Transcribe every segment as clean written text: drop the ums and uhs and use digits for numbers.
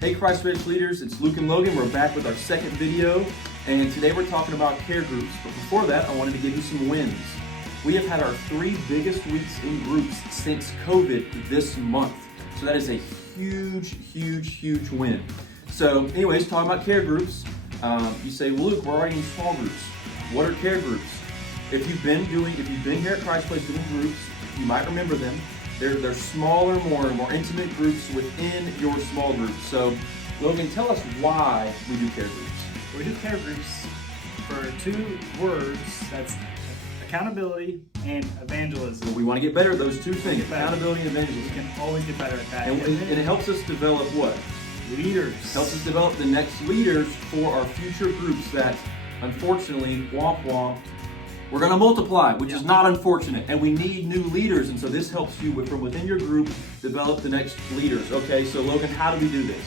Hey Christ Rich leaders, it's Luke and Logan. We're back with our second video, and today we're talking about care groups. But before that, I wanted to give you some wins. We have had our 3 biggest weeks in groups since COVID this month. So that is a huge win. So anyways, talking about care groups, you say, well, Luke, we're already in small groups. What are care groups? If you've been here at Christ Place doing groups, you might remember them. They're smaller, more intimate groups within your small groups. So, Logan, tell us why we do care groups. We do care groups for 2 words. That's accountability and evangelism. Well, we want to get better at those 2 things, accountability and evangelism. We can always get better at that. And it helps us develop what? Leaders. Helps us develop the next leaders for our future groups that, unfortunately, we're going to multiply, which is not unfortunate, and we need new leaders, and so this helps you from within your group develop the next leaders. Okay, so Logan, how do we do this?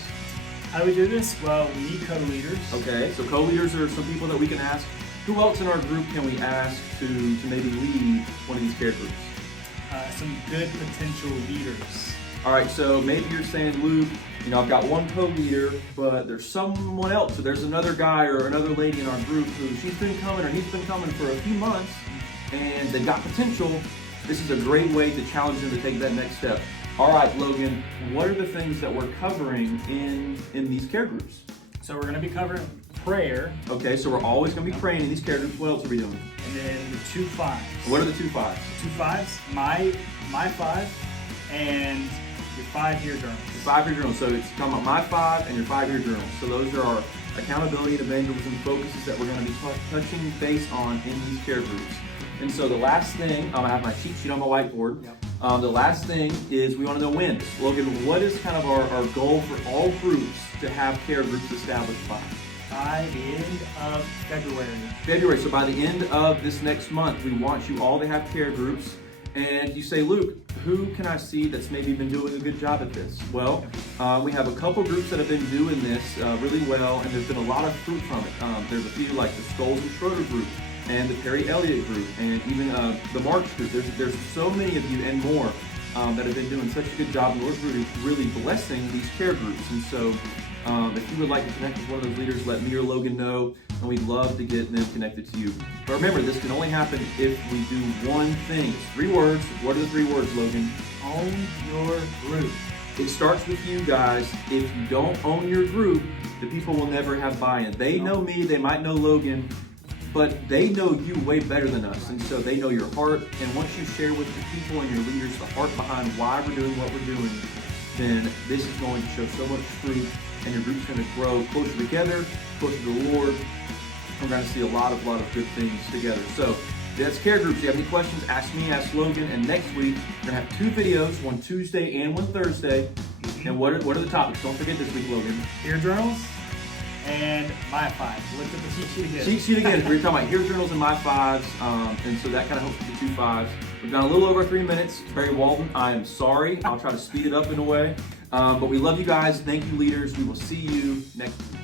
How do we do this? Well, we need co-leaders. Okay, so co-leaders are some people that we can ask. Who else in our group can we ask to maybe lead one of these care groups? Some good potential leaders. All right, so maybe you're saying, Luke, I've got one co-leader, but there's someone else. So there's another guy or another lady in our group who she's been coming or he's been coming for a few months, and they've got potential. This is a great way to challenge them to take that next step. All right, Logan, what are the things that we're covering in these care groups? So we're going to be covering prayer. Okay, so we're always going to be praying in these care groups. What else are we doing? And then the 2 5s. What are the 2 5s? The 2 5s, my 5, and your 5-year journal. Your 5-year journal. So it's talking about my 5 and your 5-year journal. So those are our accountability and evangelism focuses that we're going to be touching base on in these care groups. And so the last thing, I have my cheat sheet on my whiteboard. Yep. The last thing is we want to know when. Logan, what is kind of our goal for all groups to have care groups established by? By the end of February. So by the end of this next month, we want you all to have care groups. And you say, Luke, who can I see that's maybe been doing a good job at this? Well, we have a couple groups that have been doing this really well, and there's been a lot of fruit from it. There's a few like the Scholes and Schroeder group, and the Perry Elliott group, and even the March group. There's so many of you and more that have been doing such a good job, and we're really blessing these care groups. And so if you would like to connect with one of those leaders, let me or Logan know, and we'd love to get them connected to you. But remember, this can only happen if we do one thing. It's 3 words. What are the 3 words, Logan? Own your group. It starts with you guys. If you don't own your group, the people will never have buy-in. They know me, they might know Logan, but they know you way better than us, and so they know your heart. And once you share with the people and your leaders the heart behind why we're doing what we're doing, then this is going to show so much fruit, and your group's going to grow closer together, closer to the Lord. We're going to see a lot of good things together. So that's care groups. If you have any questions, ask me, ask Logan, and next week we're going to have 2 videos, one Tuesday and one Thursday. And what are the topics? Don't forget this week, Logan. Ear journals and my 5. Look at the cheat sheet again. Cheat sheet again. We're talking about here journals and my 5s, and so that kind of helps with the 2 5s. We've gone a little over 3 minutes. Barry Walton, I am sorry. I'll try to speed it up in a way. But we love you guys. Thank you, leaders. We will see you next week.